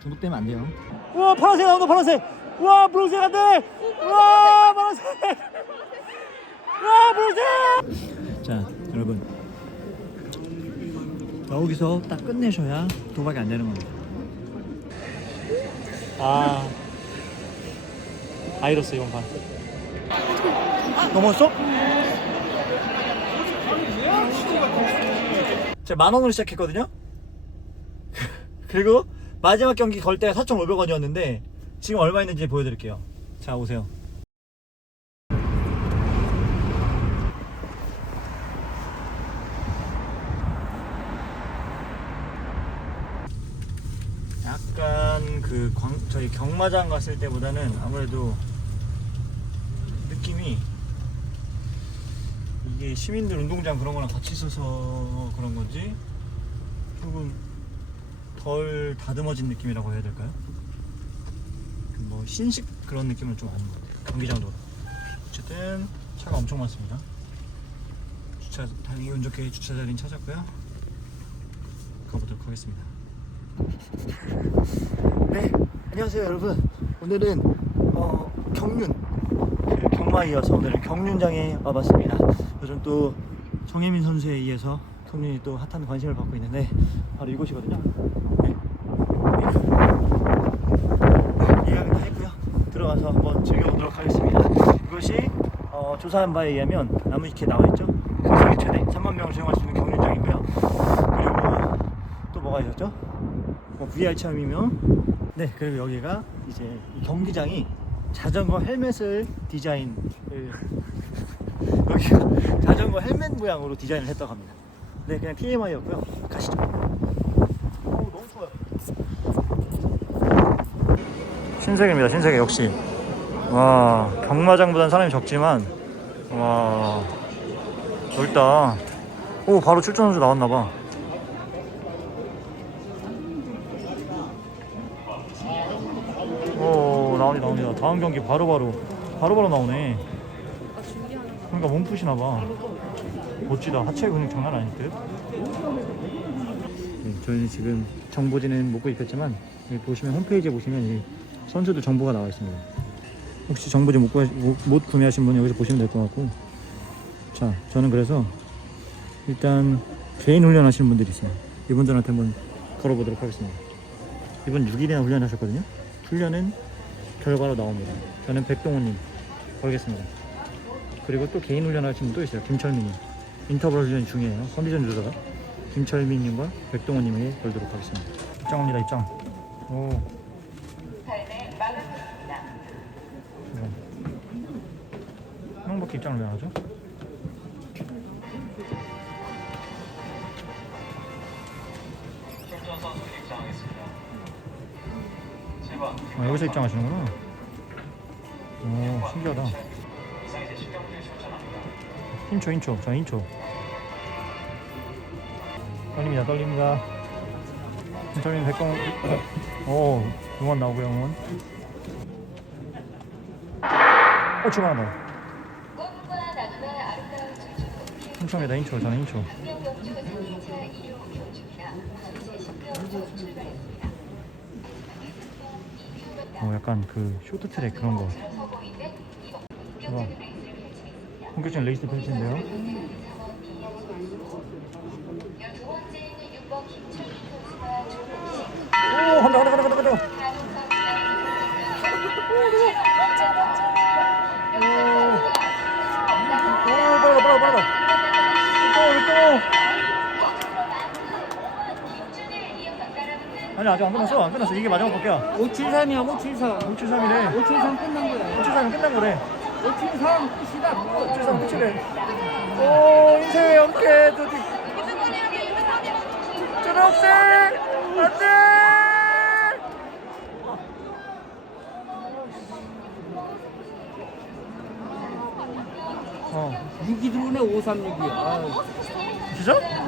중독되면 안 돼요. 우와 파란색 나온다 파란색. 우와 분홍색 안 돼. 우와 파란색. 우와 분홍색. 자 여러분 여기서 딱 끝내셔야 도박이 안 되는 겁니다. 아 아이러스 이번 판. 넘었어? 제가 만 원으로 시작했거든요. 그리고 마지막 경기 걸 때가 4,500원이었는데 지금 얼마 있는지 보여드릴게요. 자 오세요. 약간 그 광, 저희 경마장 갔을 때보다는 아무래도 느낌이 이게 시민들 운동장 그런 거랑 같이 있어서 그런 건지 조금 덜 다듬어진 느낌이라고 해야 될까요? 뭐 신식 그런 느낌은 좀 아닌 것 같아요. 경기장도 어쨌든 차가 엄청 많습니다. 주차 다행히 운 좋게 주차 자리는 찾았고요. 가보도록 하겠습니다. 네, 안녕하세요 여러분. 오늘은 어, 경륜 그 경마에 이어서 오늘은 경륜장에 와봤습니다. 요즘 또 정혜민 선수에 의해서 경륜이 또 핫한 관심을 받고 있는데 바로 이곳이거든요. 네. 예약은 다 했고요. 들어가서 한번 즐겨보도록 하겠습니다. 이것이 어, 조사한 바에 의하면 나무위키에 나와 있죠. 세계 최대 3만 명을 수용할 수 있는 경륜장이고요. 그리고 또 뭐가 있었죠? 뭐 VR 체험이며 네 그리고 여기가 이제 이 경기장이 자전거 헬멧을 디자인 여기가 자전거 헬멧 모양으로 디자인을 했다고 합니다. 네 그냥 TMI였고요. 가시죠. 신세계입니다. 신세계 역시. 와 경마장보다는 사람이 적지만 와 넓다. 오 바로 출전 선수 나왔나봐. 오 나오니 나오니다. 다음 경기 바로 바로 바로 바로 나오네. 그러니까 몸푸시나봐. 멋지다. 하체 근육 장난 아닐 듯. 네, 저희는 지금 정보지는 못 구입했지만 보시면 홈페이지에 보시면 이 선수들 정보가 나와 있습니다. 혹시 정보지 못, 구하, 못, 못 구매하신 분은 여기서 보시면 될 것 같고 자 저는 그래서 일단 개인 훈련 하시는 분들이 있어요. 이분들한테 한번 걸어보도록 하겠습니다. 이번 6일이나 훈련하셨거든요. 훈련은 결과로 나옵니다. 저는 백동호님 걸겠습니다. 그리고 또 개인 훈련 하시는 분 또 있어요. 김철민님. 인터벌 훈련 중이에요. 컨디션 조절가. 김철민님과 백동호님에게 걸도록 하겠습니다. 입장합니다. 입장. 오. 네. 형밖에 입장을 왜안 하죠? 아, 여기서 입장하시는구나. 오, 신기하다. 인초, 인초. 저 인초. 떨립니다, 떨립니다. 인철민 백공. 오, 응원 나오고요, 응원. 어, 출발한다. 인초입니다, 인초. 저는 인초. 어, 약간 그 쇼트트랙 그런 거. 와. 본격적인 레이스 펼치는데요. 아니 아직 안 끝났어. 안 끝났어. 이게 마지막 바퀴야. 573이야 573 573이래. 573 끝난 거야. 573이 끝난 거래. 573 끝이다. 573 끝이래. 오 인생의 함께 드디 초록색 안돼! 어. 6이 들어오네 536이 아, 진짜?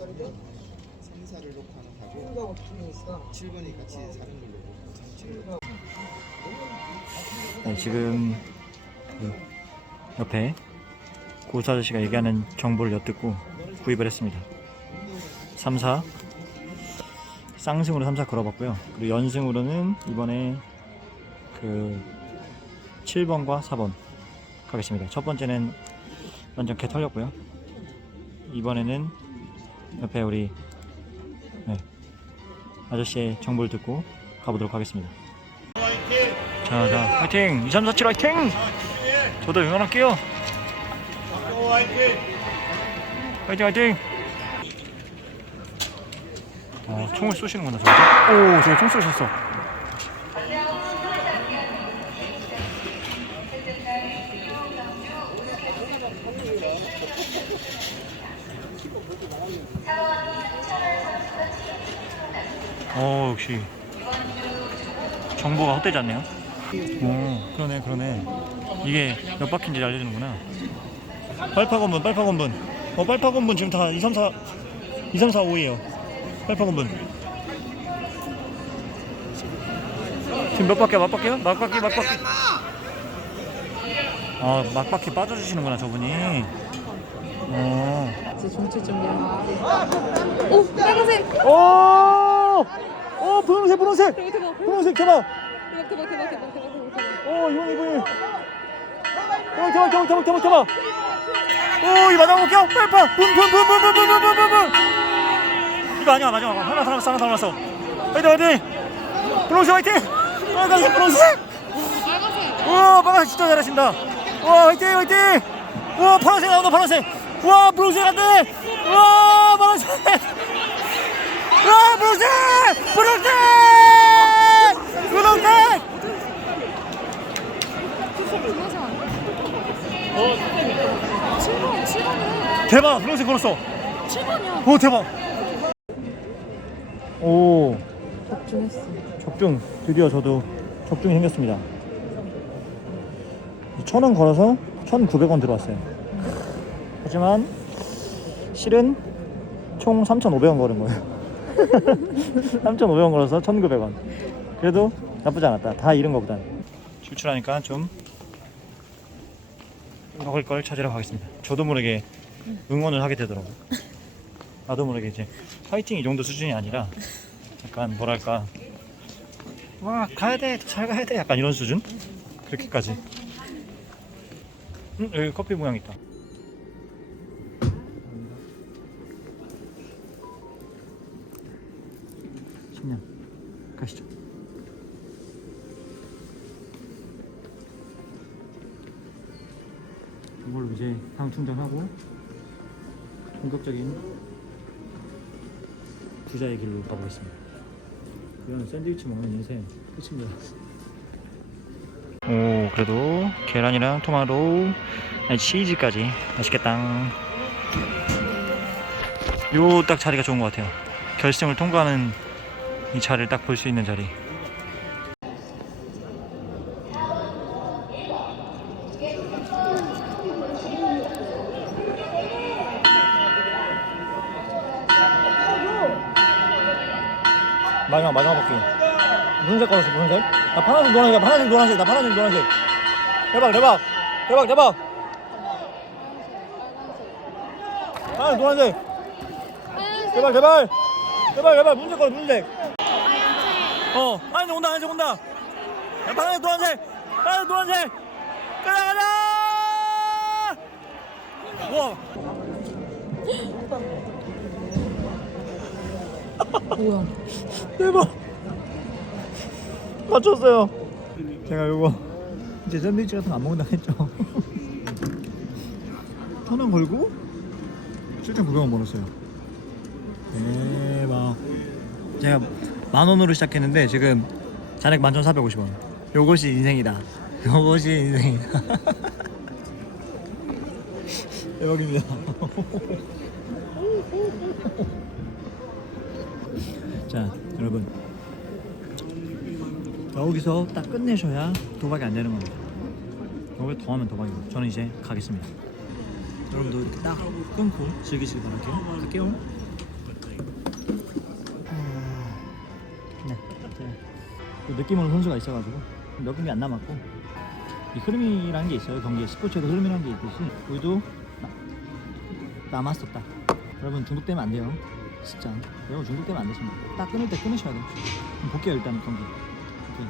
3, 4를 놓고 하나 가고 7번이 같이 4를 누르고 7번 네, 지금 그 옆에 고수 아저씨가 얘기하는 정보를 엿듣고 구입을 했습니다. 3, 4 쌍승으로 3, 4 걸어봤고요. 그리고 연승으로는 이번에 그 7번과 4번 가겠습니다. 첫 번째는 완전 개 털렸고요. 이번에는 옆에 우리 네, 아저씨의 정보를 듣고 가보도록 하겠습니다. 자, 자, 화이팅! 2, 3, 4, 7 화이팅! 저도 응원할게요. 화이팅, 화이팅! 어, 총을 쏘시는구나, 저기. 오, 저기 총 쏘셨어. 어, 역시 정보가 헛되지 않네요. 어, 그러네, 그러네. 이게 몇 바퀴인지 알려주는구나. 빨파건분, 빨파건분. 어, 빨파건분 지금 다 2, 3, 4, 2, 3, 4, 5이에요. 빨파건분. 지금 몇 바퀴야, 몇 바퀴요? 몇 바퀴, 몇 바퀴. 아, 막바퀴 빠져주시는구나, 저분이. 어. 이제 정체점이야. 오 빨간색. 오! 오, 분홍색, 분홍색! 대박 대박 분홍색, 대박! 대박 대박 대박 대박 대박 대박. 오, 이번 이번이. 오, 대박, 대박, 대박, 대박, 대박. 오, 이 마지막 볼게요. 빨파. 분, 분, 분, 분, 분, 분, 분, 분, 분, 분. 이거 아니야, 마지막. 하나 살았어, 하나 살았어. 화이팅, 화이팅. 분홍색 화이팅. 빨간색, 분홍색. 빨간색. 우와, 빨간색 진짜 잘하신다. 우와, 화이팅, 화이팅. 우와, 파란색 나온다, 파란색. 우와, 분홍색 안 돼. 우와, 파란색. 우와, 분홍색. 분홍색. 분홍색. 어. 7번 7번이야. 대박, 분홍색 걸었어. 7번이야. 오 대박. 오 적중했어. 적중 드디어 저도 적중이 생겼습니다. 천 원 걸어서 1,900원 들어왔어요. 하지만 실은 총 3,500원 걸은 거예요. 3,500원 걸어서 1,900원. 그래도 나쁘지 않았다. 다 잃은 것보단. 출출하니까 좀 먹을 걸 찾으러 가겠습니다. 저도 모르게 응원을 하게 되더라고요. 나도 모르게 이제 파이팅 이 정도 수준이 아니라 약간 뭐랄까 와 가야 돼잘 가야 돼 약간 이런 수준 그렇게까지 음 여기 커피 모양 있다 가시죠 이걸로 이제 방 충전하고 본격적인 부자의 길로 가보겠습니다. 이건 샌드위치 먹는 인생 끝입니다. 오, 그래도 계란이랑 토마토, 치즈까지 맛있겠다. 요 딱 자리가 좋은 것 같아요. 결승을 통과하는 이 자리를 딱 볼 수 있는 자리. 마지막 마지막 바퀴 무슨 색 걸었어 무슨 색? 나 파란색 노란색 나 파란색 노란색 나 파란색 노란색. 대박 대박. 대박 대박. 파란색 노란색. 제발 제발 제발 제발 무슨색 걸어 무슨색 어 파란색 온다 파란색 온다. 야, 파란색 노란색 파란색 노란색 가자! 가자 우와. 뭐야? 대박. 맞췄어요. 제가 요거 이제 샌드위치 같은 거 안 먹는다 했죠. 천원 걸고 7,900원 벌었어요. 대박. 제가 만 원으로 시작했는데 지금 잔액 11,450원. 요것이 인생이다. 요것이 인생이다. 대박입니다. 자 여러분. 여기서 딱 끝내셔야 도박이 안 되는 겁니다. 여기 더 하면 도박이고. 저는 이제 가겠습니다. 여러분도 딱 끊고 즐기시길 바랄게요. 갈게요 느낌 오는 선수가 있어가지고 몇 분이 안 남았고 이 흐름이라는 게 있어요. 경기에 스포츠에도 흐름이라는 게 있듯이 우리도 나- 남았었다. 여러분 중독 되면 안 돼요. 진짜 여러분 중독 되면 안 되십니다. 딱 끊을 때 끊으셔야 돼요. 볼게요 일단 경기. 오케이.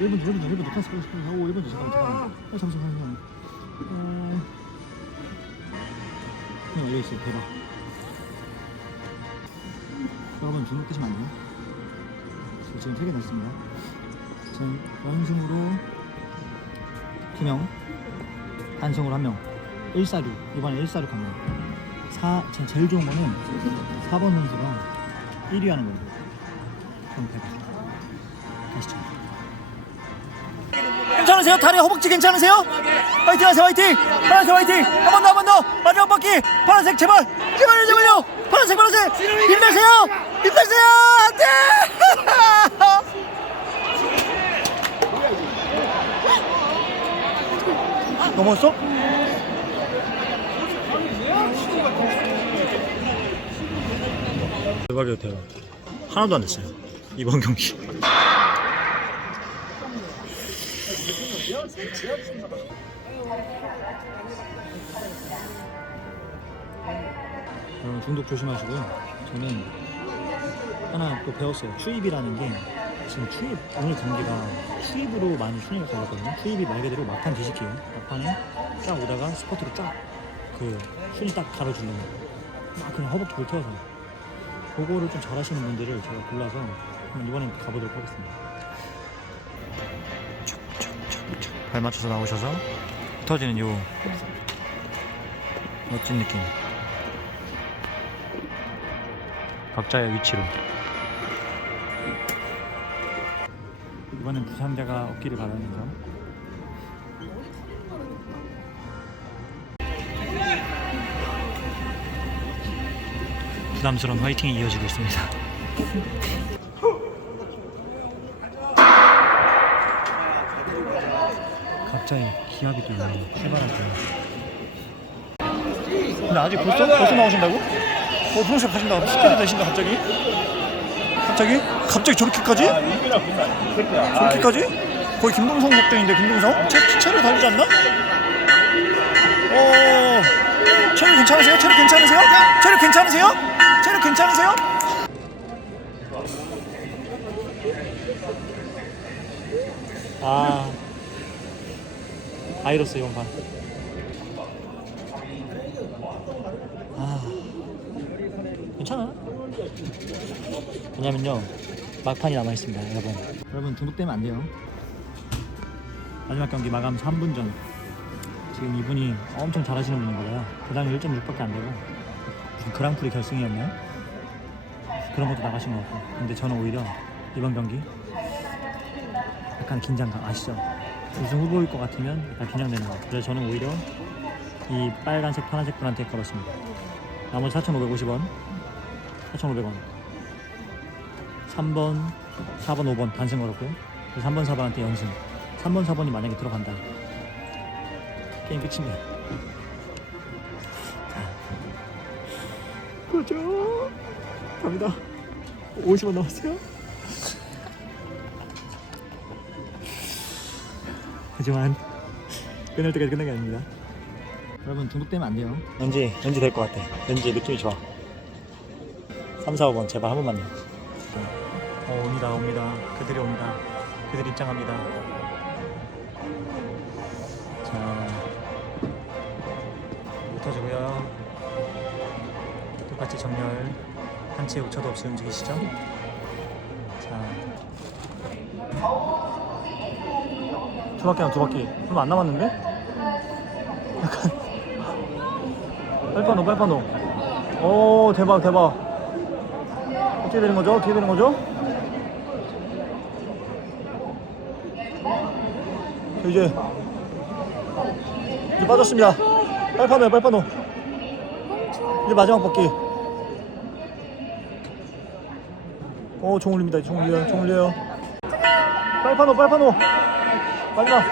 1분 1분 1분 녹화 스포츠 오 1분 잠깐만 잠깐만. 어 잠시만 잠시만. 어... 그냥 열려 있어요. 대박. 여러분 중독되시면 안 돼요. 저 지금 3개 났습니다. 전 연승으로 2명, 단승으로 1명, 1사류, 이번에 1사류 갑니다. 4, 전 제일 좋은 거는 4번 선수가 1위 하는 거예요. 그럼 대박. 가시죠. 괜찮으세요? 다리 허벅지 괜찮으세요? 화이팅 하세요 화이팅! 파란색 화이팅! 한 번 더 한 번 더! 마지막 바퀴! 파란색 제발! 제발요 제발요! 파란색 파란색! 힘내세요! 힘내세요! 안돼! 넘었어? 대박이요 대박. 하나도 안 됐어요 이번 경기. 여러분 중독 조심하시고요. 저는 하나 또 배웠어요. 추입이라는 게 지금 추입 오늘 경기가 추입으로 많이 순위가 걸렸거든요. 추입이 말 그대로 막판 뒤집기예요 막판에 쫙 오다가 스퍼트로 쫙그 순위 딱 가려주려면 막 그냥 허벅지 불태워서. 그거를 좀 잘하시는 분들을 제가 골라서 이번엔 가보도록 하겠습니다. 발 맞춰서 나오셔서 흩어지는 요 멋진 느낌. 각자의 위치로 이번엔 부상자가 없기를 바라면서 부담스러운 화이팅이 이어지고 있습니다. 각자의 기합이 또 있네요 출발할 때 근데 아직 벌써, 벌써 나오신다고? 어, 프로젝트 하신다고 스피드 되신다 갑자기? 갑자기? 갑자기 저렇게까지? 저렇게까지? 거의 김동성 속도인데 김동성? 체, 체력 다르지 않나? 어... 체력 괜찮으세요? 체력 괜찮으세요? 체력 괜찮으세요? 체력 괜찮으세요? 아... 아이로스 이번판 아... 괜찮아 왜냐면요 막판이 남아있습니다 여러분. 여러분 중독되면 안 돼요. 마지막 경기 마감 3분 전. 지금 이분이 엄청 잘하시는 분인 거예요 부담이 1.6밖에 안 되고. 무슨 그랑프리 결승이었나요? 그런 것도 나가신 것 같고. 근데 저는 오히려 이번 경기 약간 긴장감 아시죠? 우승 후보일 것 같으면 약간 긴장되는 것 같아요. 그래서 저는 오히려 이 빨간색 파란색 분한테 걸었습니다. 나머지 4,550원 4,500원. 3번 4번 5번 단승 걸었고요. 그래서 3번 4번한테 연승. 3번 4번이 만약에 들어간다. 게임 끝입니다. 그죠. 갑니다. 50원 남았어요. 하지만 끝날 때까지 끝난 게 아닙니다. 여러분 중독되면 안 돼요. 왠지 왠지 될 것 같아. 왠지 느낌이 좋아 3, 4, 5번 제발 한 번만요. 어, 옵니다 옵니다. 그들이 옵니다. 그들이 입장합니다. 자 흩어지고요. 똑같이 정렬. 한채 오차도 없이 움직이시죠? 자. 두 바퀴 두 바퀴. 얼마 안 남았는데? 약간. 빨판노 빨판노. 오 대박 대박 어떻게 되는 거죠? 어떻게 되는 거죠? 자, 이제 이제 빠졌습니다. 빨판노요 빨판노. 이제 마지막 바퀴. 오, 종 올립니다. 종 올려요. 종 올려요. 빨판노 빨판노. 마지막.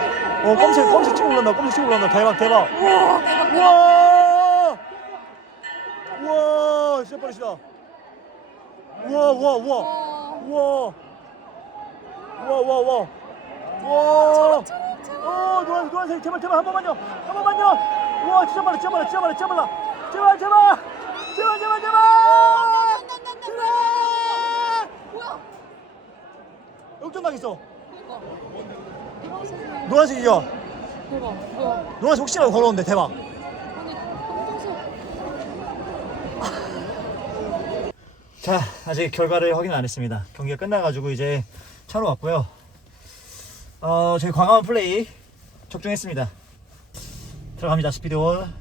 어, 검색 검색 치고 올라온다. 검색 치고 올라온다. 대박 대박. 우와. 우와. 진짜 빠르시다. 우와 우와 우와. 우와. 우와 우와 우와. 와. 어, 노란 노란색 제발 제발 한 번만요. 한 번만요. 와, 진짜 빨라, 진짜 빨라, 진짜 빨라, 진짜 빨라. 제발 제발. 제발 제발 제발. 제발. 뭐야? 역전 당했어. 노란색이야. 대박. 뭐야? 노란색 혹시라도 걸었는데 대박. 아니 검정색. 자, 아직 결과를 확인 안 했습니다. 경기가 끝나가지고 이제 차로 왔고요. 어, 저희 광화문 플레이 적중했습니다. 들어갑니다. 스피드원.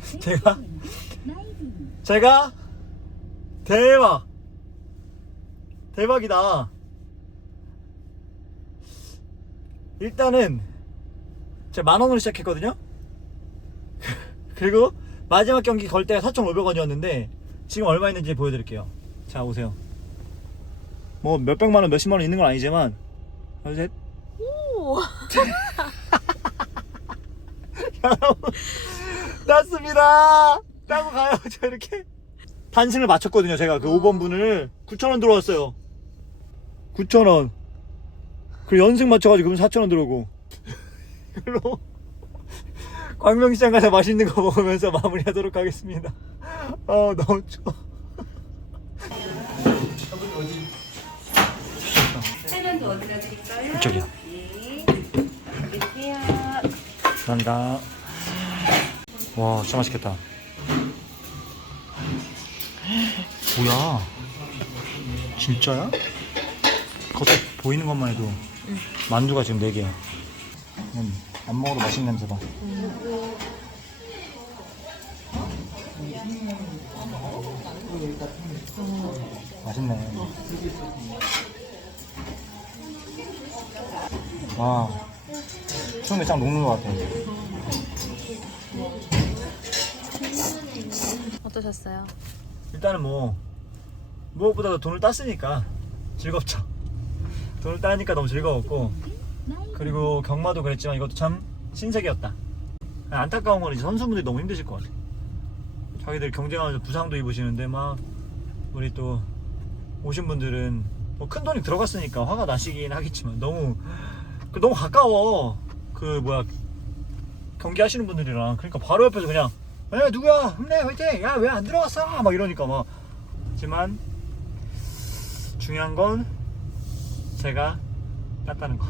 제가 제가 대박 대박이다. 일단은 제가 만 원으로 시작했거든요. 그리고 마지막 경기 걸 때가 4,500원이었는데 지금 얼마 있는지 보여드릴게요. 자 오세요. 뭐 몇백만 원, 몇십만 원 있는 건 아니지만 하나 셋. 오. 여러분 땄습니다. 따고 가요. 저 이렇게 단승을 맞췄거든요. 제가 그 5번 분을 9,000원 들어왔어요. 9,000원. 그리고 연승 맞춰가지고 그럼 4,000원 들어오고. 그걸로 광명시장 가서 맛있는 거 먹으면서 마무리하도록 하겠습니다. 아 너무 좋아. 세면도 어디다 드릴까요? 이쪽이요. 네. 드릴게요. 감사합니다. 와, 진짜 맛있겠다. 뭐야? 진짜야? 겉에 보이는 것만 해도 만두가 지금 4개야. 음, 안 먹어도 맛있는 냄새 봐. 맛있네. 와, 처음에 딱 녹는 것 같아. 어떠셨어요? 일단은 뭐 무엇보다도 돈을 땄으니까 즐겁죠. 돈을 따니까 너무 즐거웠고 그리고 경마도 그랬지만 이것도 참 신세계였다. 안타까운 건 이제 선수분들이 너무 힘드실 것 같아. 자기들 경쟁하면서 부상도 입으시는데 막 우리 또 오신 분들은 뭐 큰 돈이 들어갔으니까 화가 나시긴 하겠지만 너무 그 너무 가까워. 그 뭐야 경기하시는 분들이랑. 그러니까 바로 옆에서 그냥 에 누구야? 힘내 화이팅! 야왜 안 들어갔어? 막 이러니까 막. 하지만 중요한 건 제가 땄다는 거